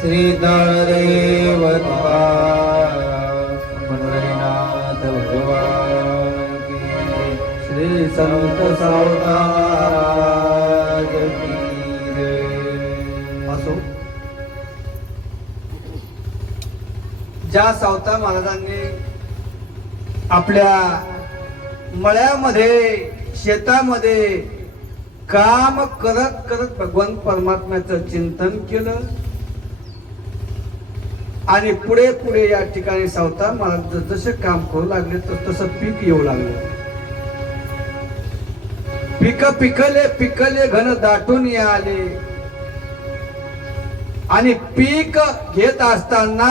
श्री दळदेव पंढरीनाथ भगवान की, श्री संत सावताराज की जय. असो, ज्या सावता महाराजांनी आपल्या मळ्यामध्ये शेतामध्ये काम करत करत भगवान परमात्म्याचं चिंतन केलं आणि पुढे पुढे या ठिकाणी सावता महाराज जसे काम करू लागले तसं पीक येऊ लागलं. पीक पिकले पिकले घन दाटून आले आणि पीक घेत असताना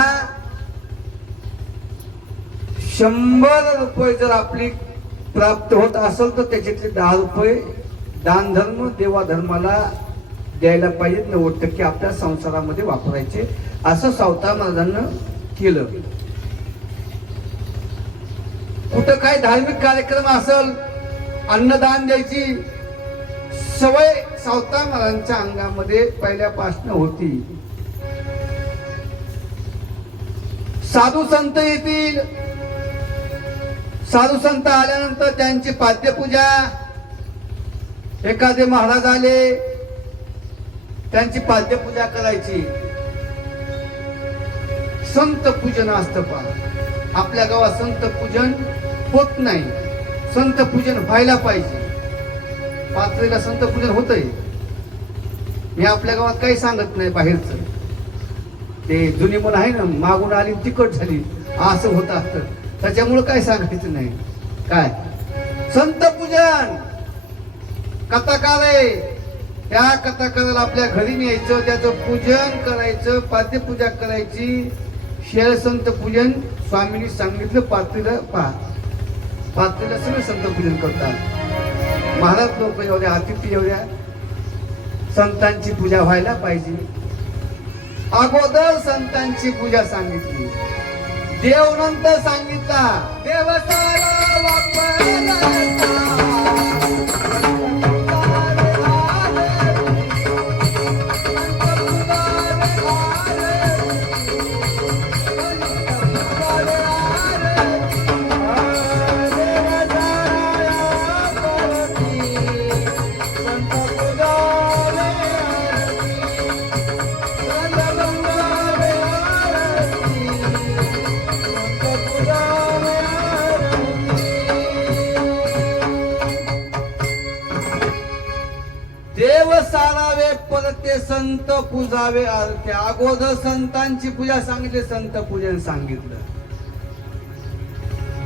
100 रुपये जर आपली प्राप्त होत असेल तर त्याच्यातले 10 रुपये दान धर्म देवा धर्माला द्यायला पाहिजे. 90% आपल्या संसारामध्ये वापरायचे असं सावता महाराजांना केलं. कुठं काय धार्मिक कार्यक्रम असेल अन्नदान द्यायची सवय सावता महाराजांच्या अंगामध्ये पहिल्यापासून होती. साधू संत येतील, साधू संत आल्यानंतर त्यांची पाद्यपूजा, एखादे महाराज आले त्यांची पाद्यपूजा करायची. संत पूजन असतं पहा. आपल्या गावात संत पूजन होत नाही. संत पूजन व्हायला पाहिजे. पात्रीला संत पूजन होतंय. मी आपल्या गावात काही सांगत नाही बाहेरचं. ते जुनी मुलं आहे ना, मागून आली तिकट झाली असं होत असतं. त्याच्यामुळे काय सांगायचं नाही. काय संत पूजन कथाकार आहे, त्या कथाकाराला आपल्या घरी न्यायचं, त्याचं पूजन करायचं, पाद्यपूजा करायची. शेळ संत पूजन स्वामींनी सांगितलं. पात्रीला पहा, पात्रीला सगळं संत पूजन करतात. महाराज लोक एवढ्या, अतिथी एवढ्या, संतांची पूजा व्हायला पाहिजे. अगोदर संतांची पूजा सांगितली, देव नंतर सांगितला. देव सारा वापरला. देव सारावे परते संत पूजावे आरते. अगोदर संतांची पूजा सांगितली, संत पूजन सांगितलं.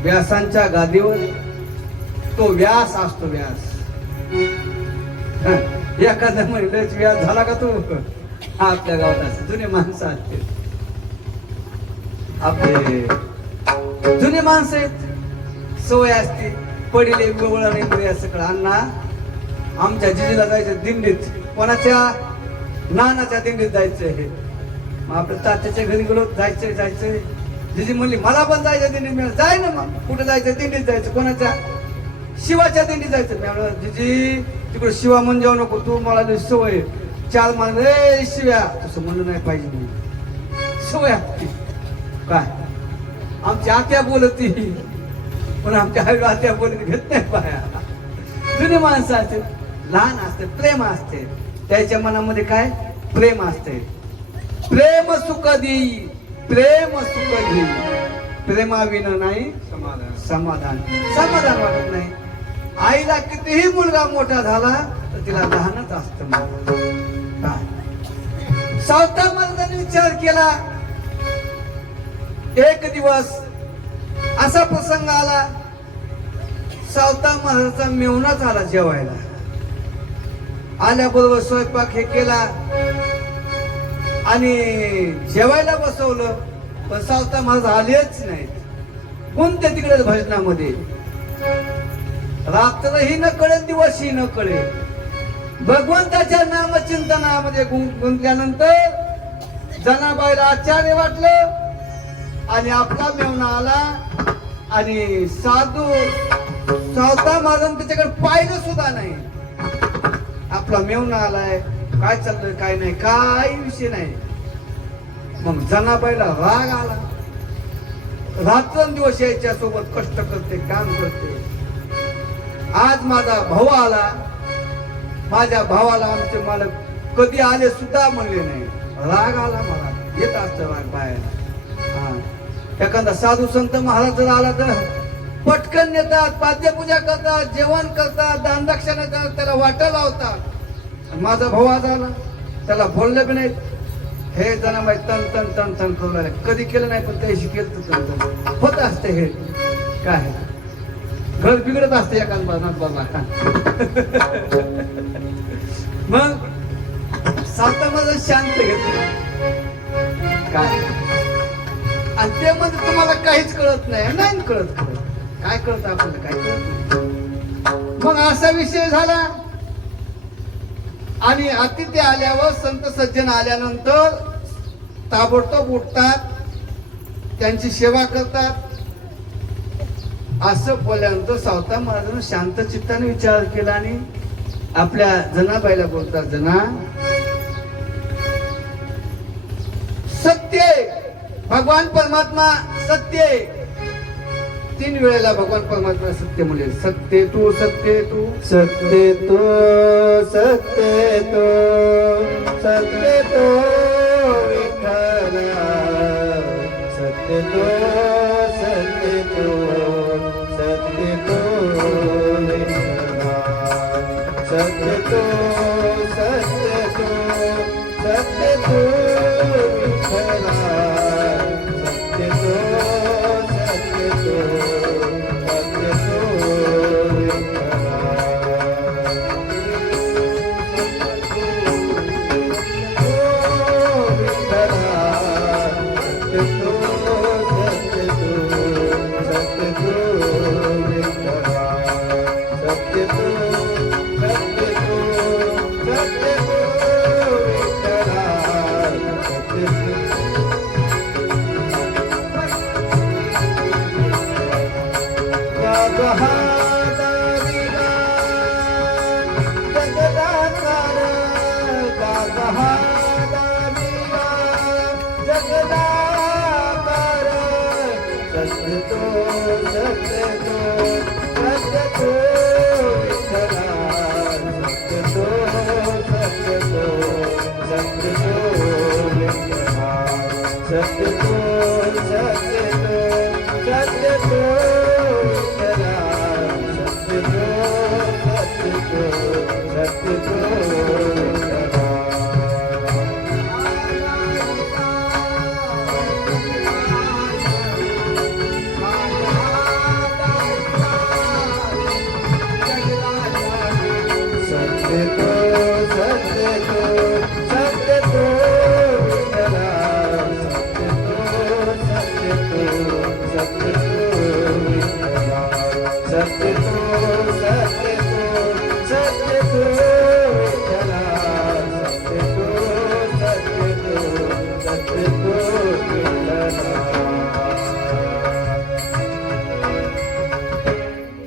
व्यासांच्या गादीवर तो व्यास असतो. व्यास एखाद्या महिलेच व्यास झाला का तो? आपल्या गावात असते जुने माणसं असते. आपले जुने माणसं आहेत, सवय असते. पडिले गोवळा नाही सगळं. अण्णा आमच्या जिजीला जायचं दिंडीत, कोणाच्या नानाच्या दिंडीत जायचं हे. मग आपल्या तात्याच्या घरी गेलो, जायचंय. जिजी म्हणली मला पण जायचं दिंडीत. जाय ना मग, कुठे जायचं? दिंडीत जायचं. कोणाच्या? शिवाच्या दिंडीत जायचं. मी म्हणलं जिजी तिकडे शिवा म्हणून जाऊ नको, तू मला सवय. चार म्हणलं रे शिव्या, तसं म्हणलं नाही पाहिजे म्हणून. सवय असते काय? आमची आत्या बोलती, पण आमच्या आई आत्या बोलत घेत नाही पाया. जुने माणसं असते, लहान असते, प्रेम असते. त्याच्या मनामध्ये काय? प्रेम असते. प्रेम सुख देई, प्रेम सुख देई. प्रेमाविना नाही समाधान. समाधान वाटत नाही. आईला कितीही मुलगा मोठा झाला तर तिला लहानच असत. सावता महाराजांनी विचार केला. एक दिवस असा प्रसंग आला, सावता महाराजांचा मेहुणाच आला जेवायला. आल्याबरोबर स्वयंपाक हे केला आणि जेवायला बसवलं. पण सावता महाराज आलेच नाहीत. कोणत्या तिकडे भजनामध्ये. रात्रही न कळे, दिवसही न कळे. भगवंताच्या नामचिंतनामध्ये गुंतल्यानंतर जनाबाईला आश्चर्य वाटलं आणि आपला मेहुणा आला आणि सावता महाराज त्याच्याकडे पाहिलं सुद्धा नाही. आपला मेहुणा आलाय, काय चाललंय काय नाही, काही विषय नाही. मग जनाबाईला राग आला. रात्रंदिवस यायच्या सोबत कष्ट करते, काम करते. आज माझा भाऊ आला, माझ्या भावाला आमचे मालक कधी आले सुद्धा म्हणले नाही. राग आला मला. येत असतं राग बाहेर. एखादा साधू संत महाराज जर आला तर पटकन नेतात, पाद्यपूजा करतात, जेवण करतात, दान दक्षिणा करतात, त्याला वाटा लावतात. माझा भाऊ आज आला, त्याला बोललं बी नाही. हे जनाबाई तन तन तन तन करू लागले. कधी केलं नाही पण त्याशी केलं तन तन होत असते. हे काय घर बिघडत असते एखाद बाबा. मग सावता माझं शांत घेतलं काय. आणि ते म्हणजे तुम्हाला काहीच कळत नाही कळत. काय कळत आपल्याला? काय कळत. मग असा विषय झाला आणि अतिथी आल्यावर संत सज्जन आल्यानंतर ताबडतोब उठतात, त्यांची सेवा करतात. असं बोलल्यानंतर सावता महाराजांनी शांत चित्ताने विचार केला आणि आपल्या जनाबाईला बोलतात, जना सत्य आहे, भगवान परमात्मा सत्य आहे. 3 वेळेला भगवान परमात्मा सत्य म्हणले. सत्य तू सत्य तू सत्य तो सत्य तो सत्य तो विठ्ठल सत्य तो सत्य तो सत्य तो विठ्ठल सत्य तो सत्य तो सत्य तो विठ्ठल सत्य तो सत्य तो सत्य तो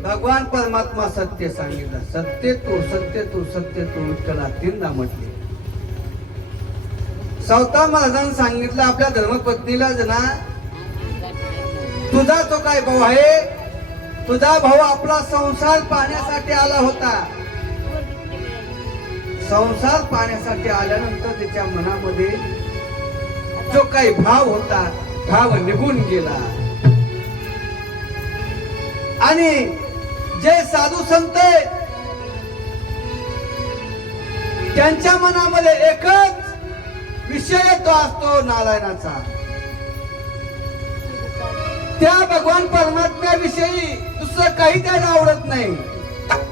भगवान परमात्मा सत्य सांगितलं. सत्य तू सत्य तू सत्य तू विठ्ठला 3दा म्हटले. 4था महाराजांनी सांगितलं आपल्या धर्मपत्नीला, जना तुझा तो काय भाऊ आहे, तुझा भाऊ आपला संसार पाहण्यासाठी आला होता. संसार पाहण्यासाठी आल्यानंतर त्याच्या मनामध्ये जो काही भाव होता, भाव निघून गेला. आणि जे साधू संत त्यांच्या मनामध्ये एकच विषय तो असतो नारायणाचा. त्या भगवान परमात्म्याविषयी दुसरं काही त्याला आवडत नाही.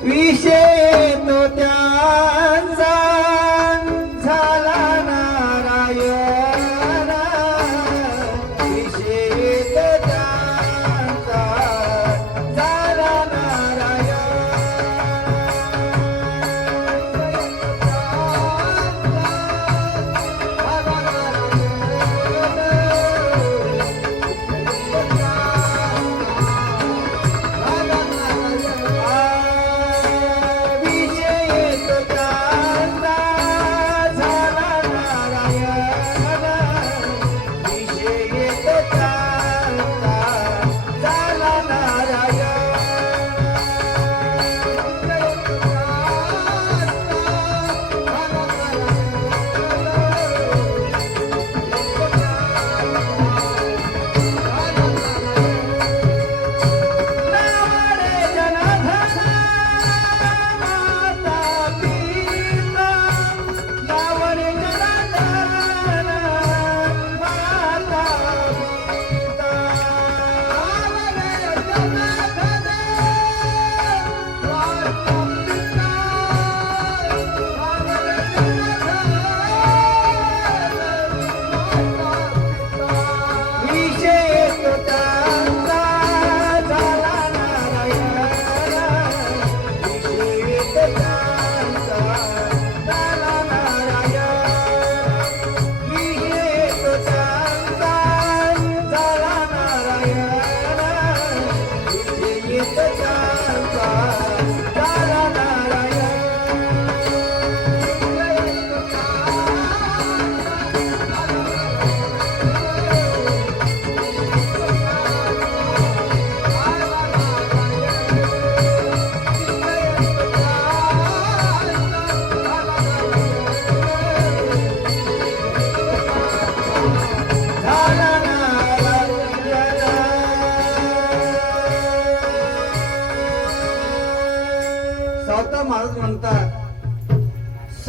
विषय तो त्यांचा झाला नारायण विषय तो त्यांचा झाला नारायण विषय तो त्यांचा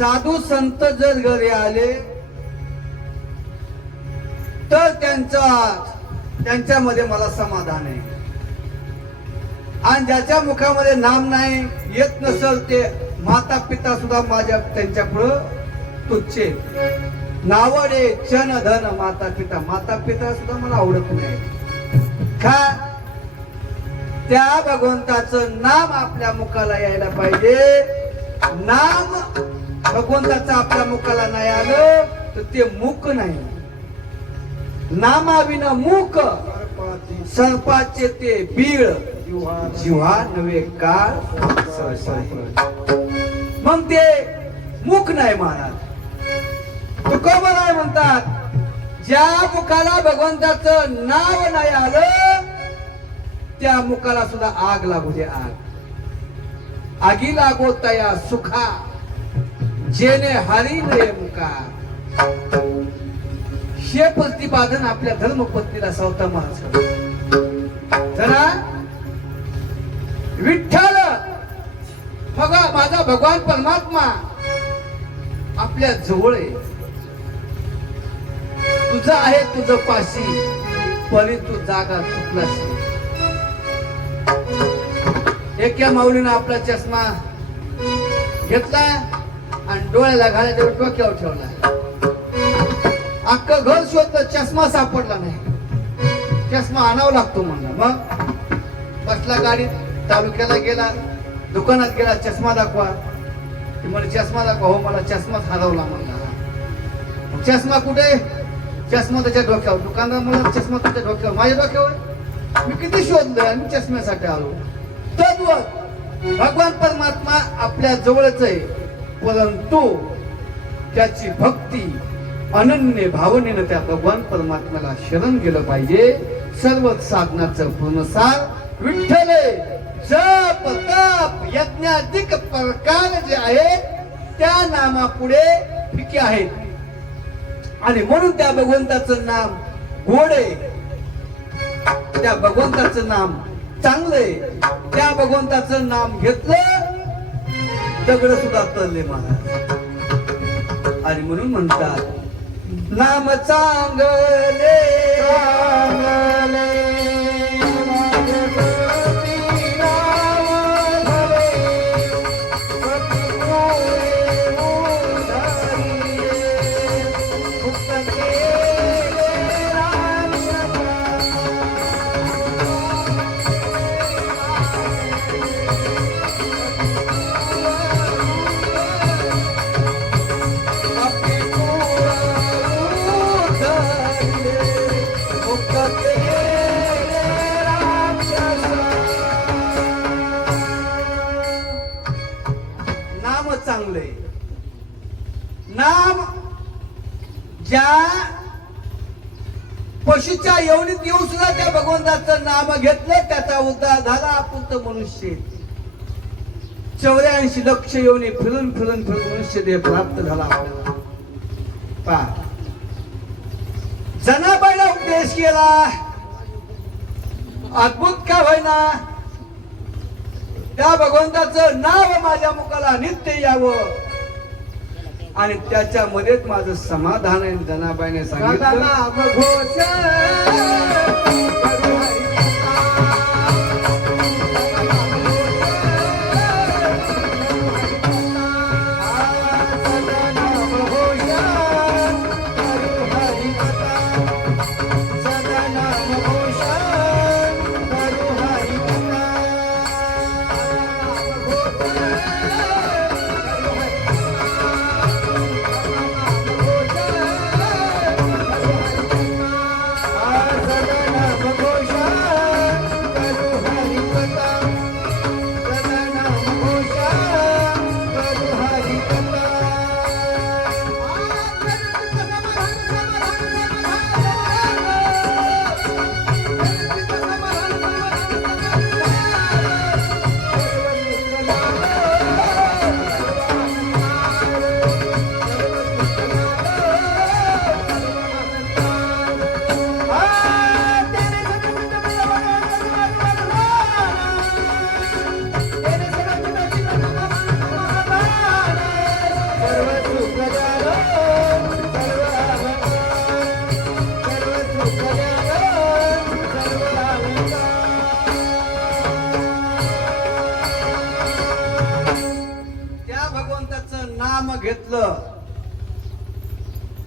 साधू संत जर घरी आले तर त्यांच्यामध्ये मला समाधान आहे. आणि ज्याच्या मुखामध्ये नाम नाही येत नसल ते माता पिता सुद्धा माझ्या त्यांच्या पुढं तुच्छे. नावडे चन धन माता पिता सुद्धा मला आवडत नाही. का? त्या भगवंताचं नाम आपल्या मुखाला यायला पाहिजे. नाम भगवंताचं आपल्या मुखाला नाही आलं तर ते मुख नाही. नामाविना मुख सर्पाचे ते बीळ जिव्हा नव्हे काळ. मग ते मुख नाही महाराज. तुकोबराय म्हणतात ज्या मुखाला भगवंताचं नाव नाही आलं त्या मुखाला सुद्धा आग लागू दे. आगी लागो तया सुखा जेने हरी नये मुखा. हे प्रतिपादन आपल्या धर्मपत्नीला सावता महाराज जरा विठ्ठल बघा माझा भगवान परमात्मा आपल्या जवळ आहे. तुझं आहे तुझं पाशी परी तू जागा चुकलाशी. एका माऊलीनं आपला चष्मा घेतला आणि डोळ्याला घालायच्या डोक्यावर ठेवला. अख्खं घर शोधलं चष्मा सापडला नाही. चष्मा आणावा लागतो म्हणला. मग बसला गाडीत तालुक्याला गेला दुकानात गेला चष्मा दाखवा. म्हणजे चष्मा दाखवा. हो मला चष्माच हरवला म्हणला. चष्मा कुठे? चष्मा त्याच्या डोक्यावर. दुकानदार म्हणला चष्मा तुझ्या डोक्यावर. माझ्या डोक्यावर? मी किती शोधलं आणि चष्म्यासाठी आलो. तद्वत भगवान परमात्मा आपल्या जवळच आहे परंतु त्याची भक्ती अनन्य भावनेनं त्या भगवान परमात्म्याला शरण गेलं पाहिजे. सर्व साधनाचं पूर्णसार विठ्ठल जप तप यज्ञाधिक प्रकार जे आहेत त्या नामापुढे फिके आहेत. आणि म्हणून त्या भगवंताचं नाम गोड आहे. त्या भगवंताचं नाम चांगलंय. त्या भगवंताचं नाम घेतलं दगड सुद्धा तरले महाराज. आणि म्हणून म्हणतात नाम चांगले चांगले चांगले. नाम ज्या पशुच्या योनीत येऊन सुद्धा त्या भगवंताचं नाम घेतलं त्याचा उद्धार झाला. आपण तर मनुष्य 84 लक्ष योनी फिरून फिरून फिरून मनुष्य देह प्राप्त झाला आपल्याला. पहा जनाबाईला उपदेश केला अद्भुत का होईना त्या भगवंताचं नाव माझ्या मुखाला नित्य यावं आणि त्याच्यामध्येच माझं समाधान आहे. जनाबाईने सांगितलं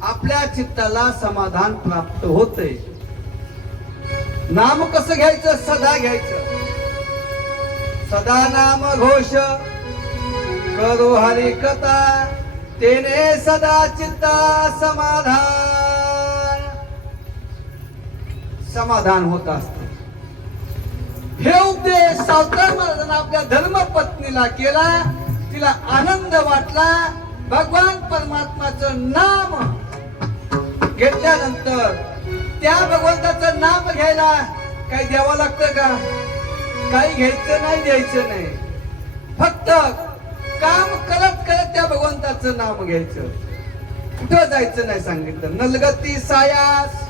आपल्या चित्ताला समाधान प्राप्त होते. नाम कसं घ्यायचं? सदा घ्यायचं. सदा नाम घोष करो हरि कथा, तेने सदा चित्ता समाधान. समाधान होत असते. हे उपदेश सावकार महाराजांना आपल्या धर्मपत्नीला केला. तिला आनंद वाटला. भगवान परमात्माचं नाम घेतल्यानंतर त्या भगवंताचं नाम घ्यायला काही द्यावं लागतं का? काही घ्यायचं नाही, द्यायचं नाही. फक्त काम करत करत त्या भगवंताचं नाम घ्यायचं. कुठं जायचं नाही सांगितलं. नलगती सायास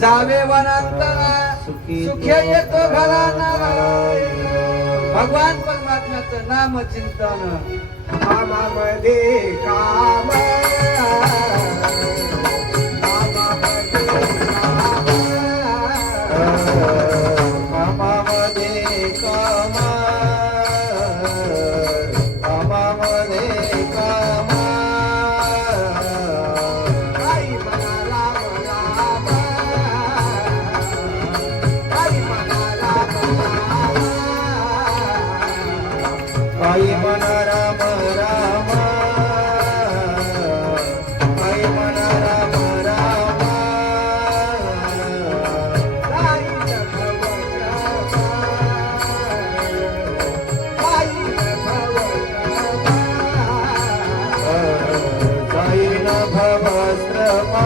जावे वनांतरा, सुखी येतो घरा नारायण. भगवान परमात्म्याचं नाम चिंतन कामामध्ये काम, कामामध्ये काम, कामामध्ये काम. आई म्हणा राम राम, आई म्हणा राम राम, आई म्हणा राम राम, आई म्हणा राम राम. जाईन भवग्राम, जाईन भवग्राम,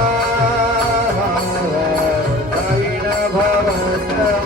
जाईन भवग्राम.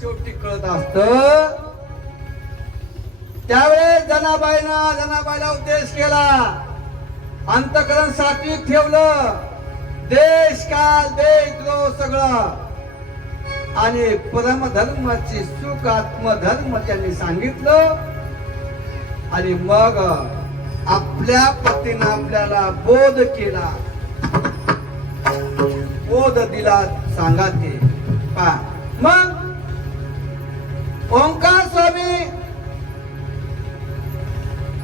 शेवटी कळत असत. त्यावेळेस जनाबाईला उपदेश केला. अंतकरण सात्विक ठेवलं. देश काल देशद्रोह सगळं आणि परमधर्माची सुख आत्मधर्म त्यांनी सांगितलं. आणि मग आपल्या पतीनं आपल्याला बोध केला, बोध दिला. सांगा ते पा. मग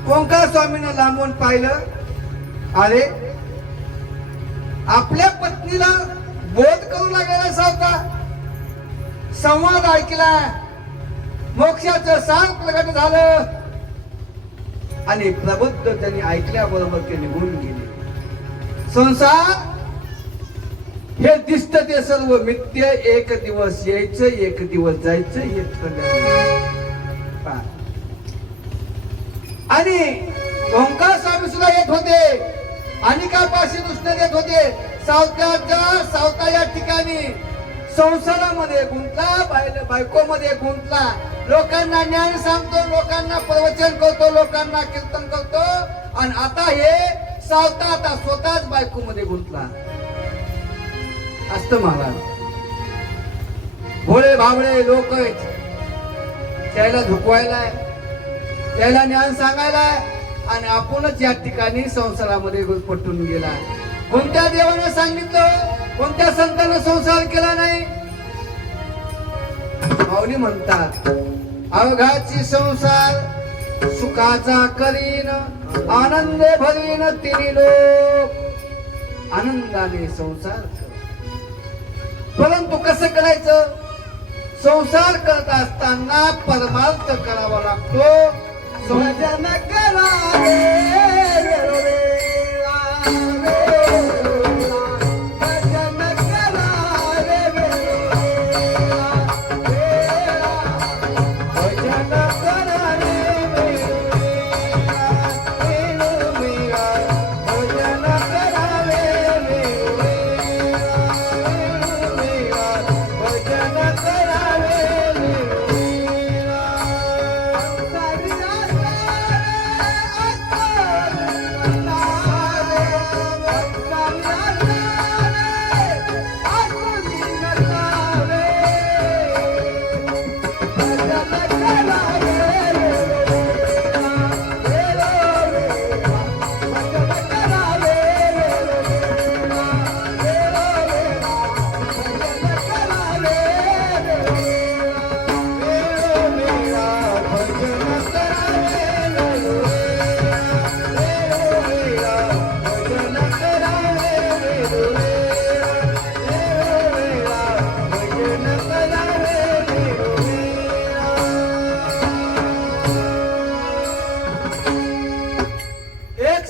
ओंकार स्वामीनं लांबून पाहिलं. अरे आपल्या पत्नीला बोध करू लागलेला सावता. संवाद ऐकला. मोक्षाचं सार प्रगट झालं. आणि प्रबुद्ध त्यांनी ऐकल्याबरोबर ते निघून गेले. संसार हे दिसत ते सर्व मिथ्य. एक दिवस यायचं, एक दिवस जायचं. आणि ओंकार स्वामी सुद्धा येत होते. अनेकापाशी दुष्ण देत होते. सावता या ठिकाणी संसारामध्ये गुंतला, बायकोमध्ये गुंतला. लोकांना ज्ञान सांगतो, लोकांना प्रवचन करतो, लोकांना कीर्तन करतो. आणि आता हे सावता आता स्वतःच बायकोमध्ये गुंतला असत. महाराज भोळे भावळे लोक त्याला झुकवायला, त्याला ज्ञान सांगायला. आणि आपणच या ठिकाणी संसारामध्ये पटून गेला. कोणत्या देवानं सांगितलं? कोणत्या संतानं संसार केला नाही? माऊली म्हणतात, अवघाची संसार सुखाचा करीन, आनंदे भरीन तिन्ही लोक. आनंदाने संसार कर. परंतु कसं करायचं? संसार करत असताना परमार्थ करावा लागतो. भजन करावे वेळोवेळा, भजन करावे वेळोवेळा, भजन करावे वेळोवेळा, वेळोवेळा.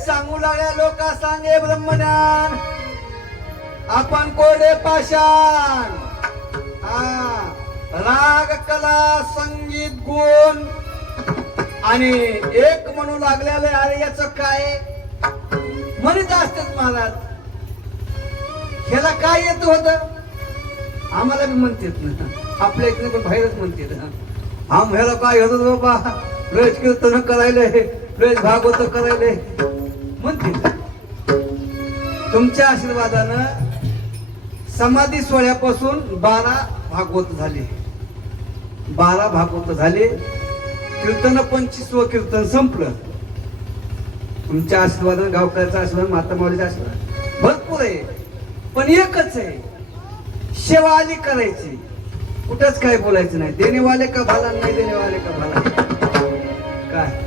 सांगू लागल्या लोक सांगे ब्रह्मज्ञान आपण कोरडे पाषाण. हा राग कला संगीत गुण आणि एक म्हणू लागलेलं अरे याच काय म्हणत असतात महाराज. ह्याला काय येत होत आम्हाला बी म्हणतात ना आपल्या इकडे पण बाहेरच म्हणतात आम ह्याला काय होत बाबा रोज कीर्तन करायले रोज भागवत करायले म्हणते. तुमच्या आशीर्वादानं समाधी सोहळ्यापासून 12 भागवत झाले 12 भागवत झाले. कीर्तन 25वं कीर्तन संपलं. तुमच्या आशीर्वादानं गावकऱ्याचा आशीर्वाद माता माऊलीचा आशीर्वाद भरपूर आहे. पण एकच आहे सेवा आली करायची कुठंच काय बोलायचं नाही. देणेवाले का भाला नाही देणेवाले का भाला. काय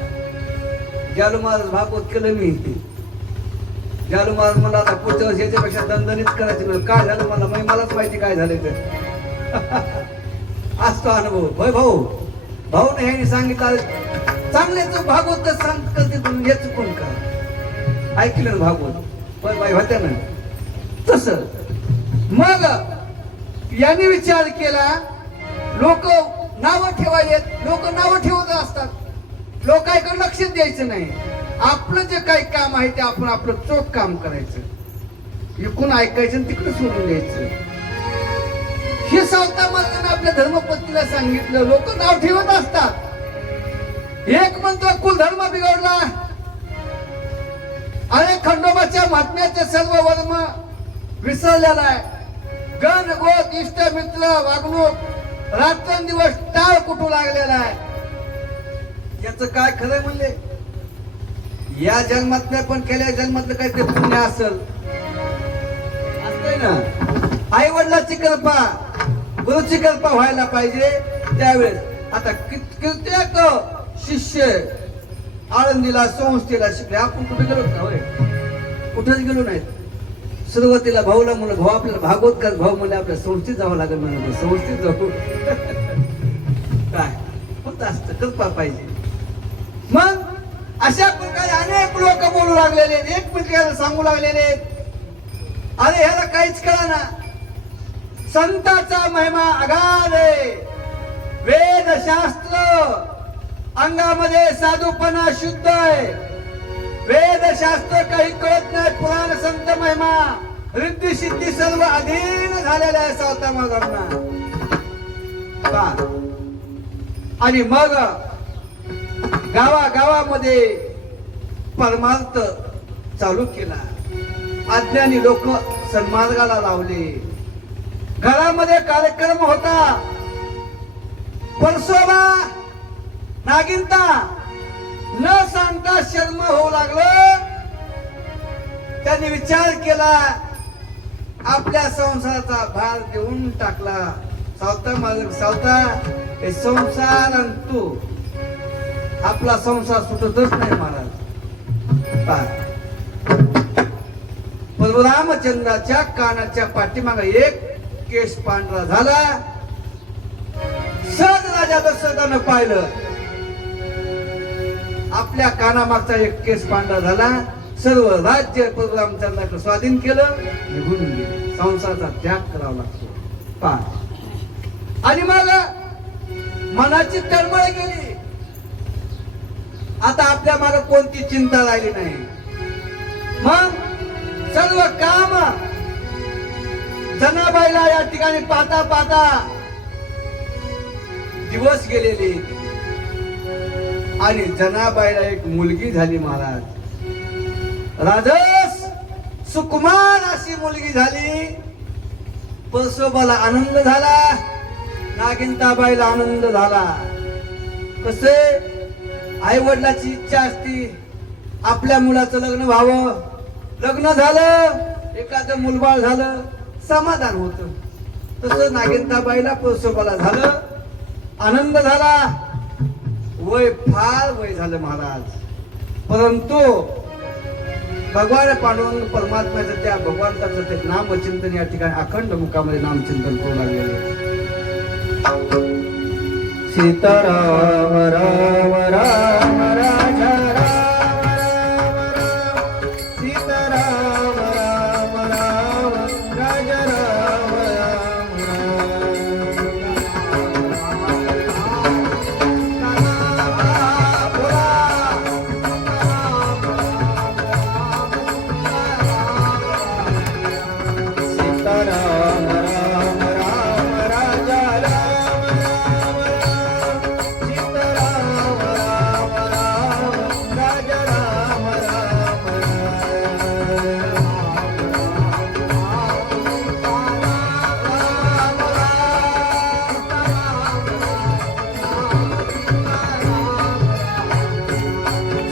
जालू महाराज भागवत केलं मी जालू महाराज मला आता पुढच्या वर्षी याच्यापेक्षा दणदणीत करायचं नाही. काय झालं मलाच माहिती काय झालं तर असतो अनुभव. होय भाऊ भाऊ नाही ह्यांनी सांगितलं चांगले तो भागवत सांग करते तुम्ही हे चुकून का ऐकलं ना भागवत पण बाई होत्या ना तस. मग यांनी विचार केला लोक नावं ठेवायलेत लोक नावं ठेवत असतात. लोकांकडे लक्ष द्यायचं नाही. आपलं जे काही काम आहे ते आपण आपलं चोख काम करायचं. इकून ऐकायचं आणि तिकडे सोडून द्यायचं. हे सावता महाराजांनी आपल्या धर्मपत्नीला सांगितलं. लोक नाव ठेवत असतात. एक म्हणतो कुलधर्म बिघडला अरे खंडोबाच्या महात्म्याचे सर्व वर्म विसरलेला आहे. गण गोत इष्ट मित्र वागणूक रात्रंदिवस टाळ कुठू लागलेला आहे. याच काय खरं म्हणले या जन्मात नाही पण केल्या जन्मातलं काय ते पुण्य असेल असतंय ना. आई वडिलाची कृपा गुरुची कृपा व्हायला पाहिजे त्यावेळेस. आता कित्येक शिष्य आळंदीला संस्थेला शिकले आपण कुठे गेलो का होय कुठेच गेलो नाहीत. सुरुवातीला भाऊला म्हणलं भाऊ आपल्याला भागवत कर भाऊ म्हणले आपल्या संस्थेत जावं लागेल म्हणून संस्थेत जाऊ. काय होत असतं कृपा पाहिजे. मग अशा प्रकारे अनेक लोक बोलू लागलेले एकमेकांना सांगू लागलेले अरे ह्याला काहीच कळा ना. संताचा महिमा अगाध आहे. वेदशास्त्र अंगामध्ये साधूपणा शुद्ध आहे. वेदशास्त्र काही कळत नाही. पुराण संत महिमा रिद्धी सिद्धी सर्व अधीन झालेल्या आहे सावता महाराजांना. आणि मग गावागावामध्ये परमार्थ चालू केला. अज्ञानी लोक सन्मार्गाला लावले. घरामध्ये कार्यक्रम होता. परसोबा नागिनता न सांगता शर्म होऊ लागलं. त्यांनी विचार केला आपल्या संसाराचा भार देऊन टाकला. सावता हे संसार आणि तू आपला संसार सुटतच नाही महाराज. रामचंद्राच्या कानाच्या पाठीमागे एक केस पांढरा झाला. सहज राजा दशरथानं पाहिलं आपल्या कानामागचा एक केस पांढरा झाला. सर्व राज्य रामचंद्राकडे स्वाधीन केलं. निघून गेले. संसाराचा त्याग करावा लागतो. आणि मग मनाची तळमळ गेली. आता आपल्या मागे कोणती चिंता राहिली नाही. मग सर्व काम जनाबाईला या ठिकाणी पाहता पाहता दिवस गेलेले. आणि जनाबाईला एक मुलगी झाली महाराज. राजस सुकुमार अशी मुलगी झाली. परसोबाला आनंद झाला. नागिनताबाईला आनंद झाला. कसे आई वडिलाची इच्छा असती आपल्या मुलाचं लग्न व्हावं. लग्न झालं एखादं मुलबाळ झालं समाधान होत. तसं नागिनताबाईला परसोबाला झालं. आनंद झाला. वय फार वय झालं महाराज. परंतु भगवान पांडुरंग परमात्म्याचं त्या भगवंताचं ते नामचिंतन या ठिकाणी अखंड मुखामध्ये नामचिंतन करू लागलेले. सीताराम राम राम राजा राम राम राम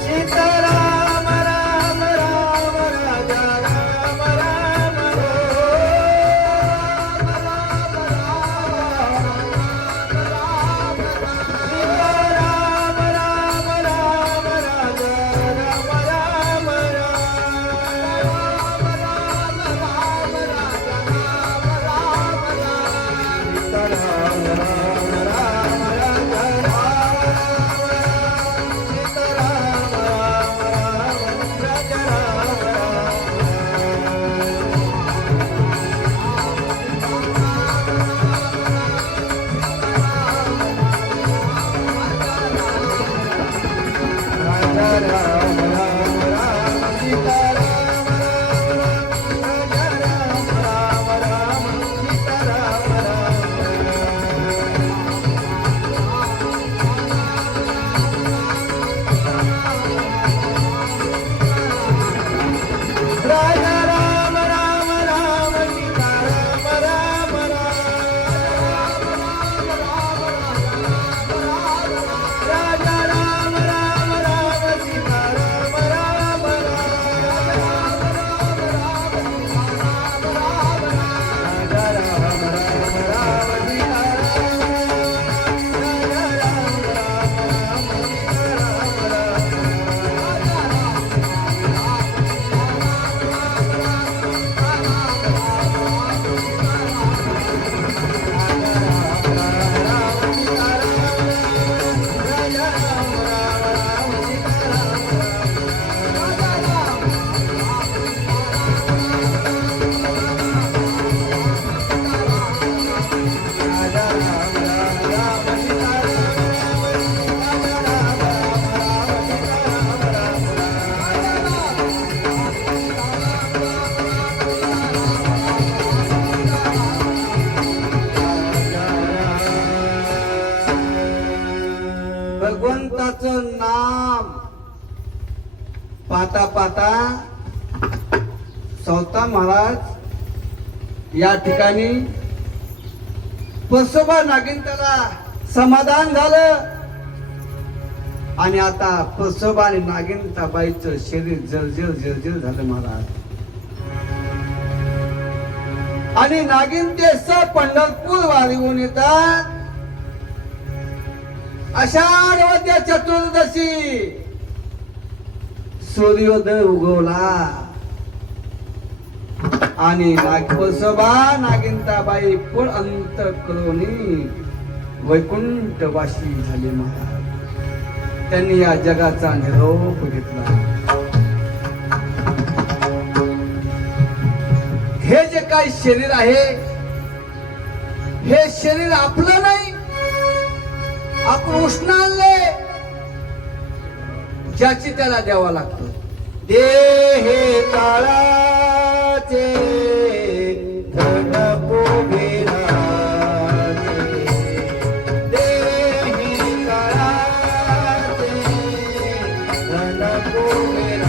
सीताराम राम राम राजा राम राम सीताराम राम राम राजा राम राम सीताराम राम राम राजा सीताराम राम राम राजा राजा राम राम राम सीताराम राम राम राजा राम राम राम सीताराम राजा राम राम राम सीताराम राम राजा राम राम राम सीताराम राम राजा राम राम राम सीताराम राजा राम भगवंताचं नाम पाहता पाहता सौता महाराज या ठिकाणी परसोबा नागिन त्याला समाधान झालं आणि आता परसोबा आणि नागिन बाईचं शरीर जर्जर जर्जर झालं महाराज. आणि नागिन ते पंढरपूर वारीहून येतात. आषाढ वद्य चतुर्दशी सूर्योदय उगवला आणि परसोबा नागिनताबाई पण अंतःकरोनी वैकुंठवासी झाले महाराज. त्यांनी या जगाचा निरोप घेतला. हे जे काही शरीर आहे हे शरीर आपलं नाही. आपण उष्णाले ज्याची त्याला द्यावा लागतो. देहे काळाचे धन पोगिराचे देहे काळाचे धन पोगिराचे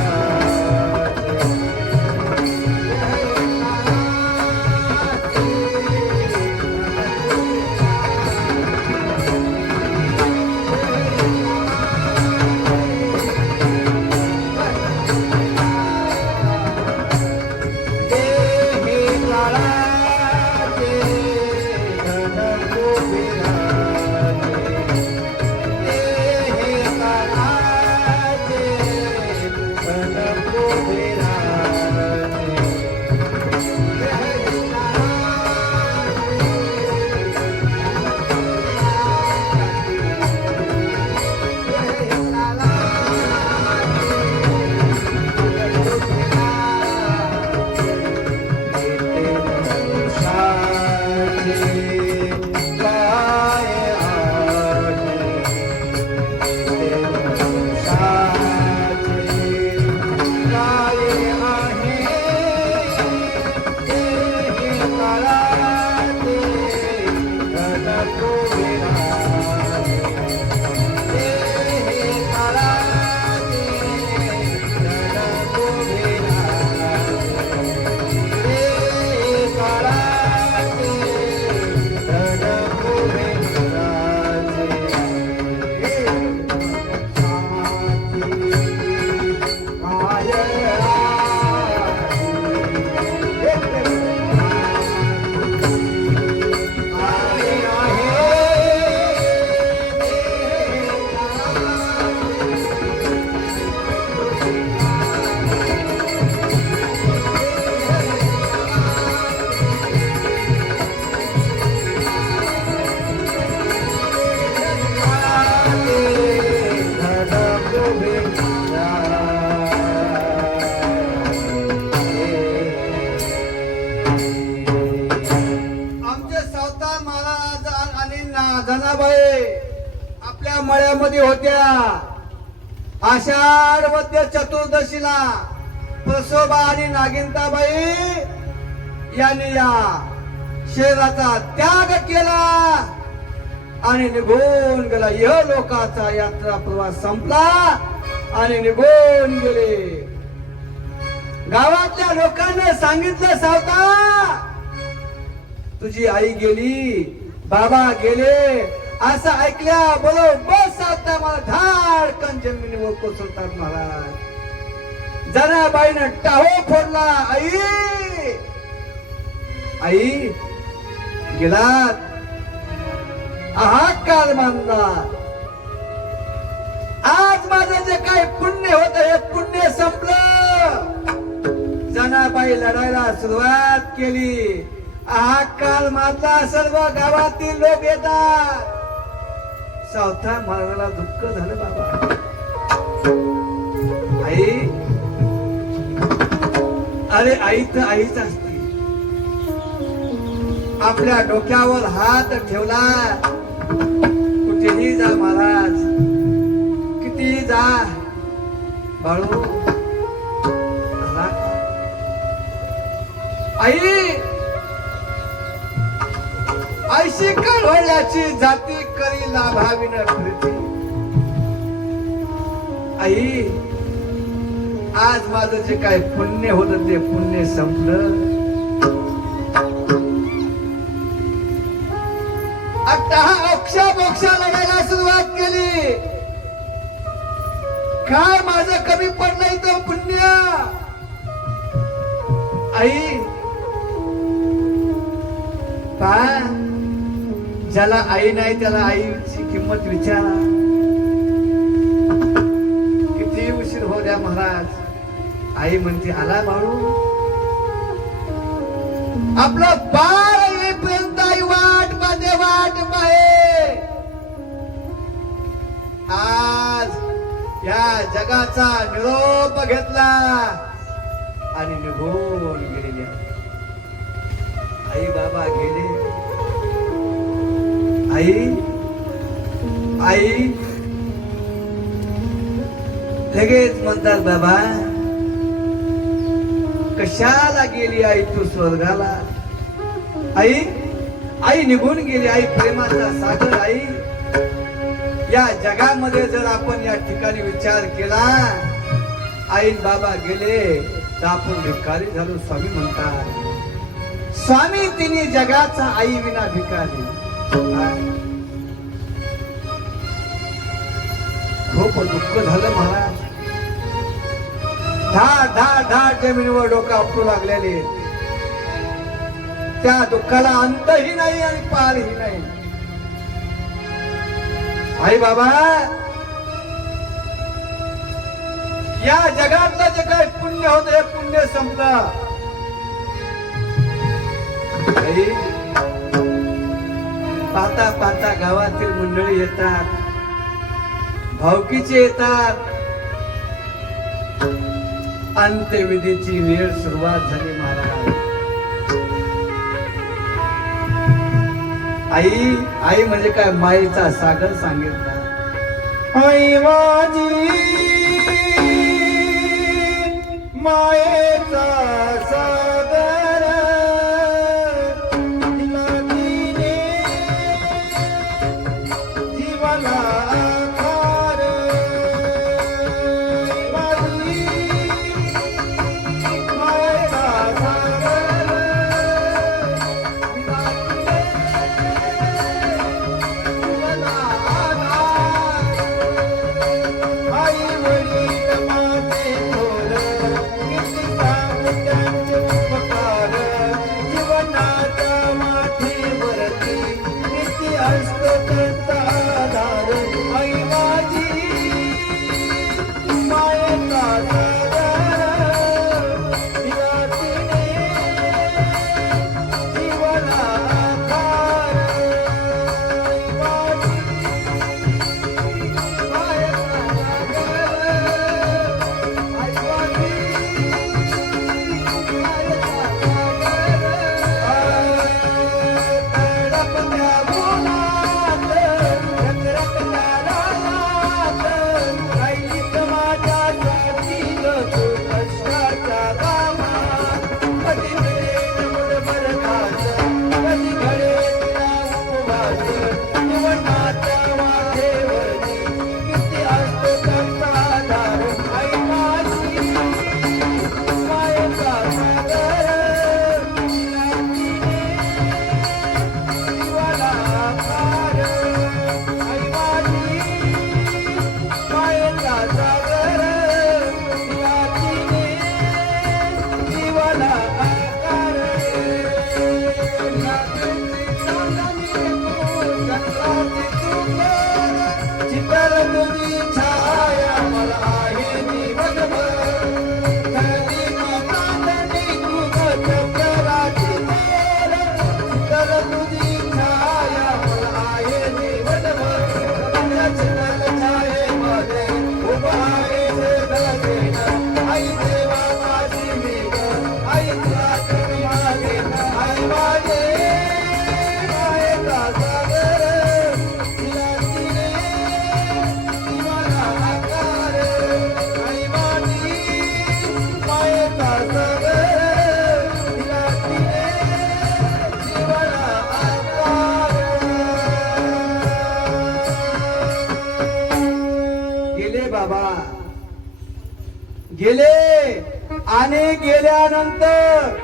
मळ्यामध्ये होत्या. आषाढ वद्य चतुर्दशीला प्रसोबा आणि नागिनताबाई यांनी या शरीराचा त्याग केला आणि निघून गेला. यह लोकाचा यात्रा प्रवास संपला आणि निघून गेले. गावातल्या लोकांना सांगितलं, सावता तुझी आई गेली, बाबा गेले असं ऐकल्या बरोबर सावता मला धाडकन जमिनीवर कोसळतात महाराज. जनाबाईनं टाहो फोडला. आई आई गेलात, हाहाकार मानला. आज माझं जे काही पुण्य होत हे पुण्य संपलं. जनाबाई लढायला सुरुवात केली. हाहाकार मानला. सर्व गावातील लोक येतात. सावता महाराजाला दुःख झालं. बाबा आई, अरे आई तर आईच असते. आपल्या डोक्यावर हात ठेवला. कुठेही जा महाराज, कितीही जा बाळू. आई ऐशी कळवळ्याची जाती करी लाभाविन प्रीती. आई आज माझं जे काय पुण्य होत ते पुण्य संपलं. आता अक्षा मोक्षा लढायला सुरुवात केली. काय माझं कमी पडलंय तो पुण्य. आई पा ज्याला आई नाही त्याला आईची किंमत विचारा. किती उशीर हो द्या महाराज. आई म्हणते आला बाळू. आपलं बाळ येईपर्यंत आई वाट पाहते, वाट पाहे. आज या जगाचा निरोप घेतला आणि निघून गेलेल्या. आई बाबा गेले. आई आई लगेच म्हणतात, बाबा कशाला गेली आई तू स्वर्गाला. आई आई निघून गेली. आई प्रेमाचा सागर. आई या जगामध्ये जर आपण या ठिकाणी विचार केला, आई बाबा गेले तर आपण भिकारी झालो. स्वामी म्हणतात, स्वामी तिने जगाचा आई विना भिकारी. खूप दुःख झालं महाराज. धाड धाड धाड जमिनीवर डोकं आपटू लागलेले. त्या दुःखाला अंतही नाही आणि पारही नाही. आई बाबा या जगातलं जे काही पुण्य होत हे पुण्य संपलं. आई पाहता पाहता गावातील मंडळी येतात, भावकीचे येतात. अंत्यविधीची वेळ सुरुवात झाली महाराज. आई आई म्हणजे काय, माईचा सागर सांगितला. आई माझी मायेचा सागर नदीने जीवाला आधार. माझी मायेचा सागर जीवाला आधार. आई तुला सगळं दिला तिने जीवना आकार. गेले बाबा गेले आणि गेल्यानंतर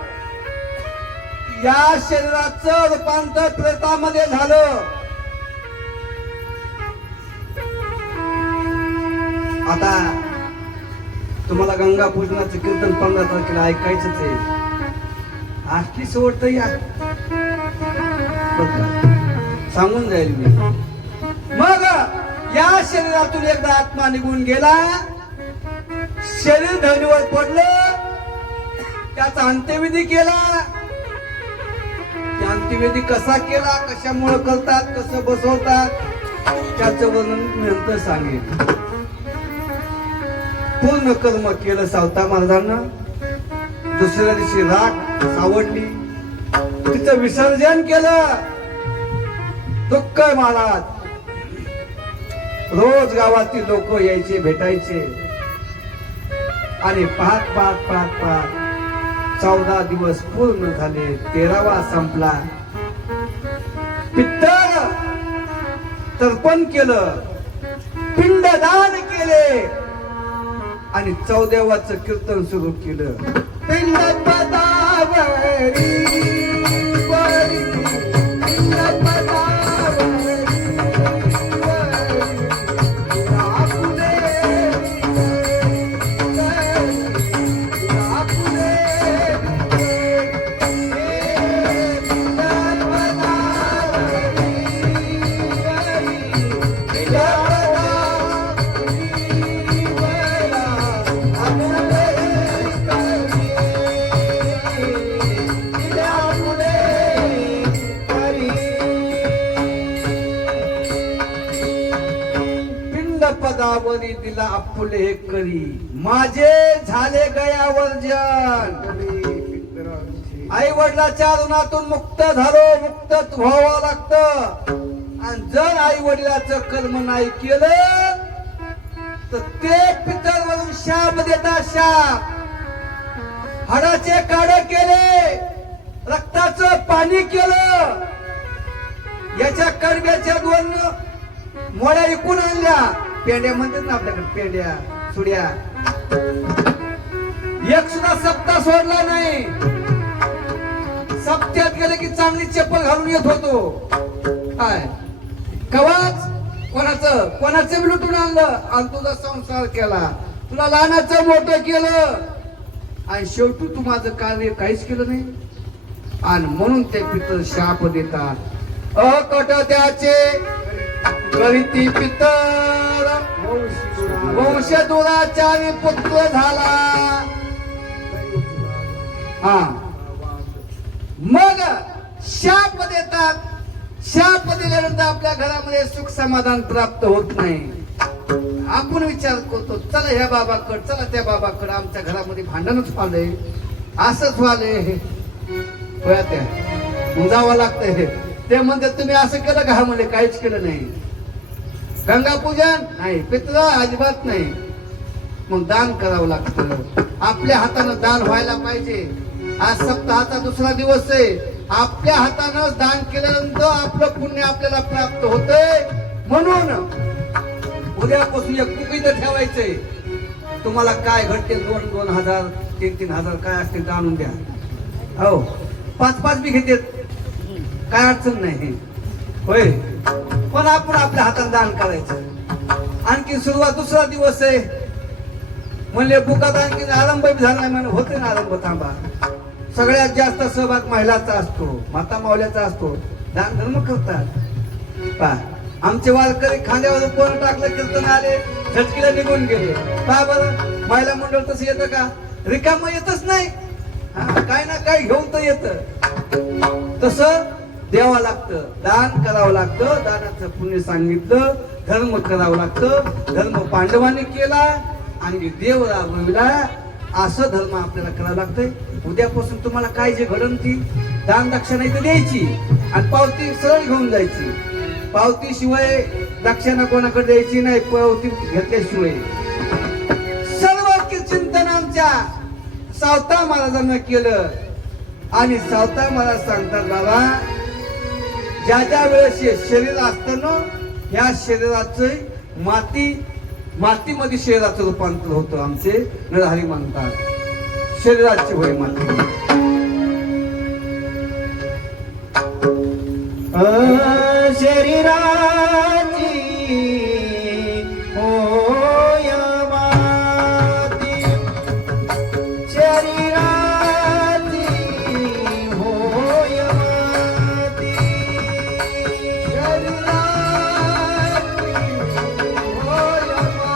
या शरीराचं रूपांतर प्रेतामध्ये झालं. आता तुम्हाला गंगा पूजनाचं कीर्तन 15 तारखेला ऐकायचंच आहे. आजची सोडत या बरं का? सांगून जाईल मी. मग या शरीरातून एकदा आत्मा निघून गेला, शरीर धरणीवर पडलं, त्याचा अंत्यविधी केला. त्या अंत्यविधी कसा केला, कशामुळे करतात, कसं बसवतात, त्याचं वर्णन मी नंतर सांगेन. पूर्ण कर्म केलं सावता महाराजांना. दुसऱ्या दिवशी राख सावडली, तिचं विसर्जन केलं. दुःख महाराज रोज गावातील लोक यायचे, भेटायचे. आणि पाहत पाहत पाहत पाहत 14 दिवस पूर्ण झाले. 13वा संपला. पित्तर तर्पण केलं, पिंडदान केले आणि 14वाचं कीर्तन सुरू केलं. पिंड पदावरी वरी, पिंड पदावरी वरी, रापुले रापुले पिंड पदावरी वरी, पिंड पदावरी दिला आपुले करी, माझे झाले गया वर्जन. आई वडिलाच्या ऋणातून मुक्त झालो, मुक्त व्हावं लागतं. आणि जर आई वडिलाचं कर्म नाही केलं तर ते पितरवरून शाप देतात. शाप हाडाचे काढे केले, रक्ताचं पाणी केलं, याच्या कडब्याच्या 2 मोड्या इकून आणल्या. पेंड्या म्हणतात ना आपल्याकडे, पेंड्या सुड्या. एक सुद्धा सप्ताह सोडला नाही. सप्त्यात गेले की चांगली चप्पल घालून येत होतो. काय कवाच कोणाचं बी लुटून आणलं आणि तुझा संसार केला, तुला लहानाचं मोठं केलं आणि शेवटी तू माझं कार्य काहीच केलं नाही. आणि म्हणून ते पितर शाप देतात. अकट त्याचे करीती पितर, वंश दुराचारी पुत्र झाला. हा मग शाप देतात. शाप दिल्यानंतर आपल्या घरामध्ये सुख समाधान प्राप्त होत नाही. आपण विचार करतो, चला ह्या बाबाकडे, चला त्या बाबाकडे, आमच्या घरामध्ये भांडणच व्हालंय, असंच व्हालंय, मग जावं लागतंय. ते म्हणते तुम्ही असं केलं का? म्हणजे काहीच केलं नाही. गंगा पूजन नाही, पित्र अजिबात नाही. मग दान करावं लागतं. आपल्या हातानं दान व्हायला पाहिजे. आज सप्ताहाचा 2रा दिवस आहे. आपल्या हातानं दान केल्यानंतर आपलं पुण्य आपल्याला प्राप्त होतंय. म्हणून उद्यापासून एक बुक इथं ठेवायचंय. तुम्हाला काय घडते 2-2 हजार 3-3 हजार काय असतील तर आणून द्या. हो 5-5 बी घेतात, काय अडचण नाही. होय, पण आपण आपल्या हाताने दान करायचं. आणखी सुरुवात 2रा दिवस आहे म्हणले बुकात आणखी आरंभ झाला नाही. म्हणून होते ना आरंभ. थांबा. सगळ्यात जास्त सहभाग महिलाचा असतो, माता मावल्याचा असतो. दान धर्म करतात. पा आमचे वारकरी खांद्यावर कोण टाकलं, कीर्तन आले, झटकीला निघून गेले. पा बरं महिला मंडळ तसं येतं का? रिकाम येतच नाही. काय ना काय घेऊन तर येत. तसं द्यावं लागतं, दान करावं लागतं. दानाचं पुण्य सांगितलं. धर्म करावं लागतं. धर्म पांडवांनी केला आणि देव राबविला. असं धर्म आपल्याला करावं लागतंय. उद्यापासून तुम्हाला काय जे घडण ती दान दक्षिणा इथं द्यायची आणि पावती सरळ घेऊन जायची. पावती शिवाय दक्षिणा कोणाकडे द्यायची नाही. पावती घेतल्याशिवाय सर्व चिंतन आमच्या सावता महाराजांना केलं. आणि सावता महाराज सांगतात बाबा, ज्या ज्या वेळेस हे शरीर असताना ह्या शरीराचं मातीमध्ये शरीराचं रूपांतर होतं. आमचे नरहरी म्हणतात शरीराची होय माती. शरीराची होय माती, शरीराची होय माती, शरीराची होय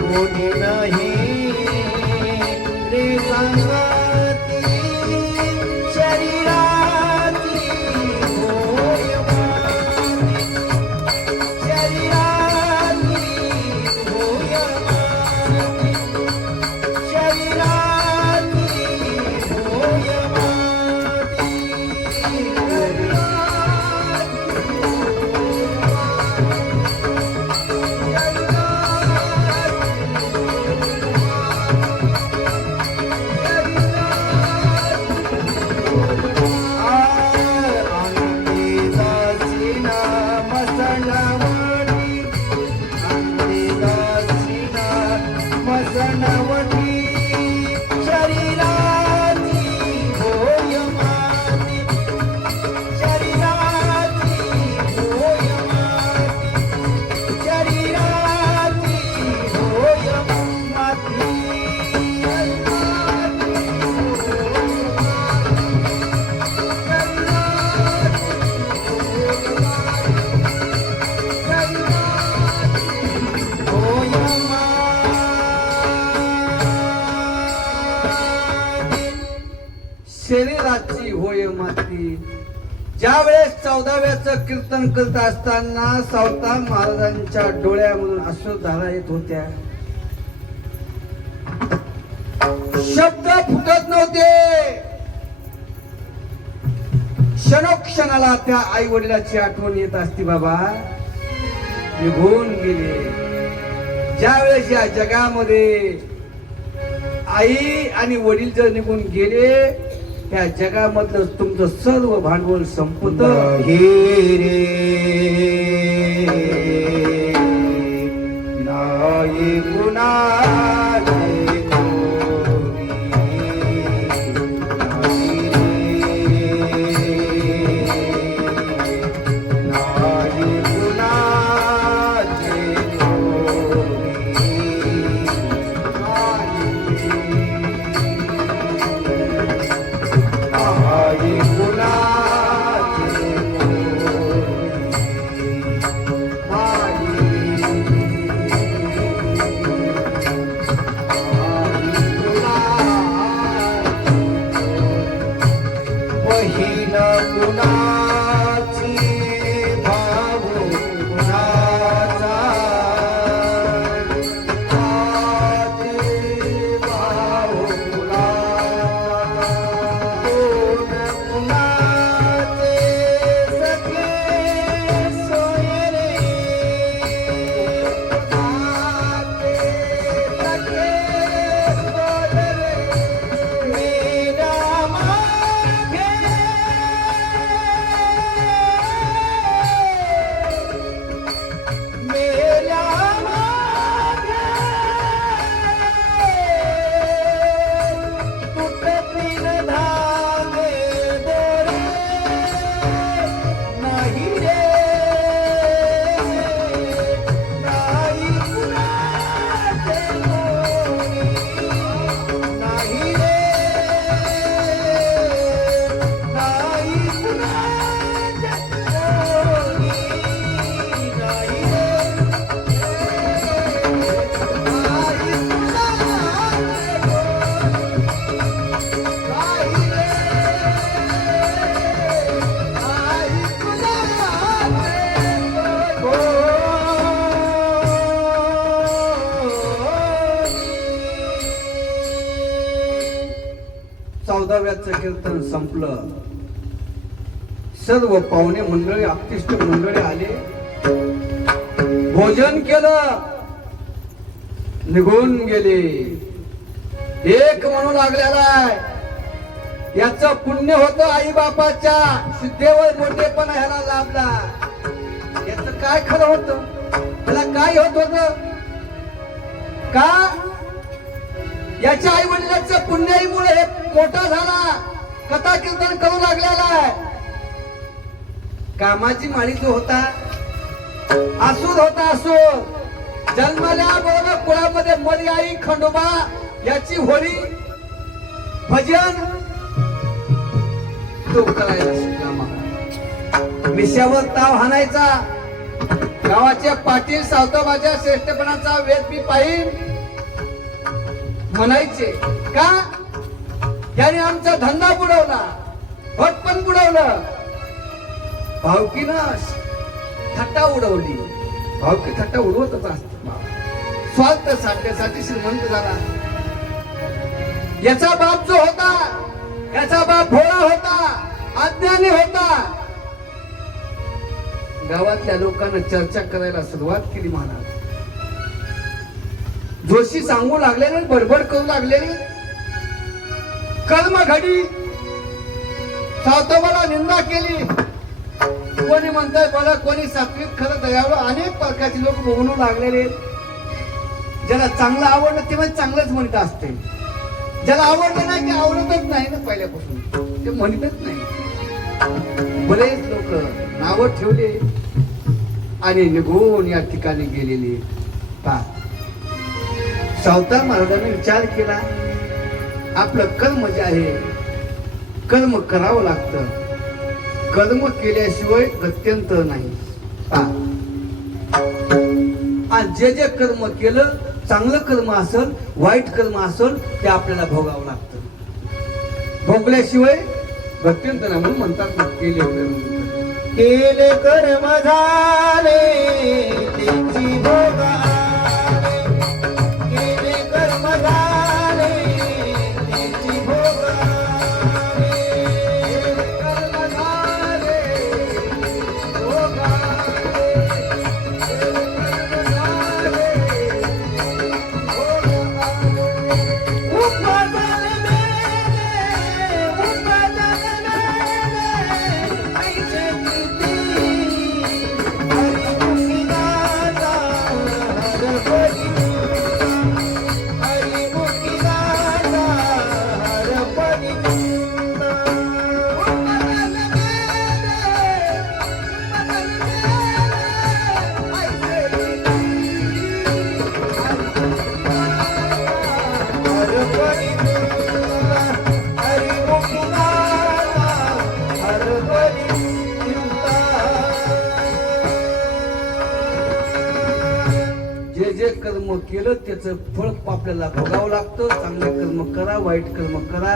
कोणी नाही रे संगती, शरीराची होय माती, शरीराची होय माती, शरीराची होय माती, मसनवटी, शरीराची होय माती, शरीराची होय माती, शरीराची होय माती, शरीराची होय माती. ज्या वेळेस 14व्याचं कीर्तन करत असताना सावता महाराजांच्या डोळ्यामधून अश्रुधारा येत होत्या. शब्द फुटत नव्हते. क्षणोक्षणाला त्या आई वडिलाची आठवण येत असती. बाबा निघून गेले. ज्या वेळेस या जगामध्ये आई आणि वडील जर निघून गेले, त्या जगामधलं तुमचं सर्व भांडवल संपत. नाही कुणाचे 14व्याचं कीर्तन संपलं. सर्व पाहुणे मंडळी आपतिष्ट मंडळी आले, भोजन केलं, निघून गेले. एक म्हणू लागलेला आहे, याचं पुण्य होतं आई बापाच्या शुद्धेवर मोठेपणा ह्याला लाभला. याचं काय खरं होतं, त्याला काय होत होत का? याच्या आई वडिलांचं पुण्याईमुळे हे मोठा झाला, कथा कीर्तन करू लागलेला आहे. कामाची माळी जो होता, आसूर होता, आसूर जन्मल्याबरोबर कुळामध्ये मरी आई खंडोबा याची होळी भजन तो करायला शिकला. महाराज मिशावर ताव हाणायचा, गावाच्या पाटील सावताबाच्या श्रेष्ठपणाचा वेद मी पाहिन म्हणायचे. का? त्याने आमचा धंदा बुडवला, भटपण बुडवलं, भावकीनं थट्टा उडवली. भावकी थट्टा उडवतच असत. स्वार्थ साधण्यासाठी श्रीमंत झाला. याचा बाप जो होता, याचा बाप भोळा होता, अज्ञानी होता. गावातल्या लोकांना चर्चा करायला सुरुवात केली. महाराज जोशी सांगू लागलेले, बडबड करू लागलेले, कर्म घडी सावतोबाला निंदा केली. कोणी म्हणताय बोला, कोणी सात्विक, खरं दयाळू, अनेक प्रकारचे लोक म्हणू लागलेले. ज्याला चांगलं आवडलं ते म्हणजे चांगलंच म्हणत असते, ज्याला आवडलं नाही ते आवडतच नाही ना, पहिल्यापासून ते म्हणतच नाही. बरेच लोक नाव ठेवले आणि निघून या ठिकाणी गेलेले. सावता महाराजांनी विचार केला, आपलं कर्म जे आहे, कर्म करावं लागतं, कर्म केल्याशिवाय गत्यंतर नाही. आणि जे जे कर्म केलं, चांगलं कर्म असेल, वाईट कर्म असेल, ते आपल्याला भोगावं लागतं. भोगल्याशिवाय गत्यंतर नाही. म्हणून म्हणतात ना, केले कर्म, केले कर्म झाले त्याची भोग आले. केले कर्म झाले त्याची भोग आले. केले कर्म झाले भोग आले. केले कर्म झाले भोग आले. उपदन मेले, उपदन मेले, ऐचे किती हरिमुखी दाता हरपती तुला. हरिमुखी दाता हरपती तुला. उपदन मेले, उपदन मेले, ऐचे किती हरपती तुला. हरिमुखी दाता हरपती तुला. जे जे कर्म केलं त्याचं फळ आपल्याला भोगावं लागतं. चांगले कर्म करा, वाईट कर्म करा.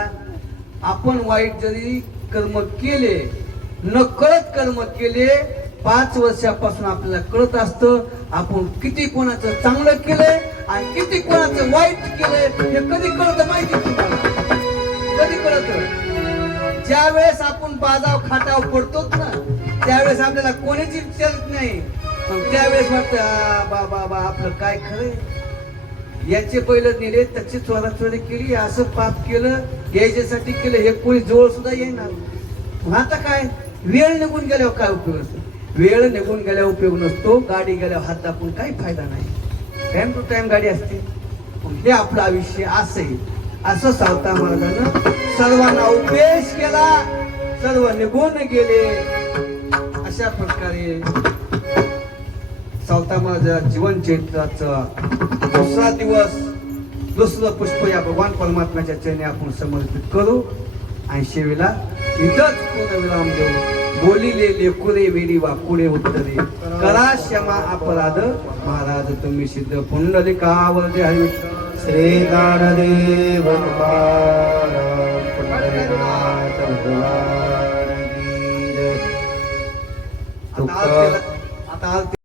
आपण वाईट जरी कर्म केले, नकळत कर्म केले, 5 वर्षापासून आपल्याला कळत असतं आपण किती कोणाचं चांगलं केलंय आणि किती कोणाचं वाईट केलंय. हे कधी कळतं माहिती तुम्हाला? कधी कळत? ज्या वेळेस आपण बाजाव खाटाव पडतोच ना, त्यावेळेस आपल्याला कोणीच विचारत नाही. पण त्यावेळेस वाटतं बा आपलं काय खरंय, याचे पहिलं नेले, त्याची चोराचोरी केली, असं पाप केलं, याच्यासाठी केलं, हे कोणी जवळ सुद्धा येणार. आता काय, वेळ निघून गेल्यावर काय उपयोग असतो? वेळ निघून गेल्यावर उपयोग नसतो. गाडी गेल्यावर हात दाखवून काही फायदा नाही. टाइम टू टाइम गाडी असते. हे आपलं आयुष्य असं आहे. असं सावता महाराजांना सर्वांना उपदेश केला, सर्व निघून गेले. अशा प्रकारे सावता महाराजा जीवन चरित्राचा दुसरा दिवस, दुसरं पुष्प या भगवान परमात्म्याच्या चरणी आपण समर्पित करू आणि शेवेला इथंच पूर्ण विराम देऊ. बोलिले लेकुरे वेडी वाकुडे उत्तरे, करा क्षमा अपराध महाराज तुम्ही सिद्ध. पुंडलिकावर जे हरी श्री ज्ञानदेव पुंडरीकाठ भगवान की जय. आता आरती